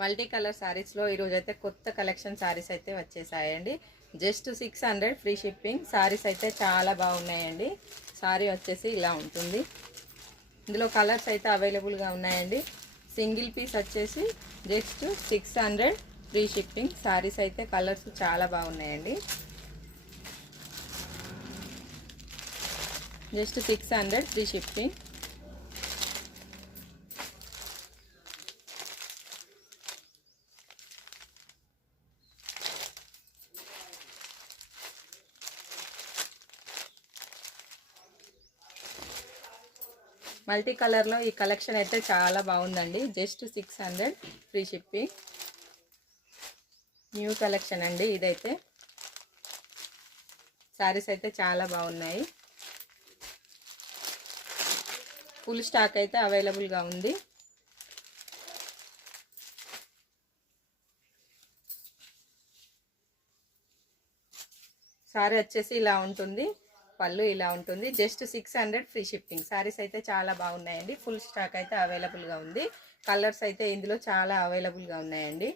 Multi colour శారీస్లో ఈరోజు అయితే కొత్త కలెక్షన్ శారీస్ అయితే వచ్చేసాయండి. Just 600 free shipping. శారీస్ అయితే చాలా బాగున్నాయండి. శారీ వచ్చేసి ఇలా ఉంటుంది. ఇందులో కలర్స్ అయితే అవైలబుల్గా ఉన్నాయండి. సింగిల్ పీస్ వచ్చేసి జస్ట్ 600 ఫ్రీ షిప్పింగ్. శారీస్ అయితే కలర్స్ చాలా బాగున్నాయండి. జస్ట్ 600 ఫ్రీ షిప్పింగ్. మల్టీ కలర్లో ఈ కలెక్షన్ అయితే చాలా బాగుందండి. జస్ట్ 600 ఫ్రీ షిప్పింగ్. న్యూ కలెక్షన్ అండి ఇదైతే. శారీస్ అయితే చాలా బాగున్నాయి. ఫుల్ స్టాక్ అయితే అవైలబుల్గా ఉంది. శారీ వచ్చేసి ఇలా ఉంటుంది. పళ్ళు ఇలా ఉంటుంది. జస్ట్ 600 ఫ్రీ షిప్పింగ్. శారీస్ అయితే చాలా బాగున్నాయండి. ఫుల్ స్టాక్ అయితే అవైలబుల్గా ఉంది. కలర్స్ అయితే ఇందులో చాలా అవైలబుల్గా ఉన్నాయండి.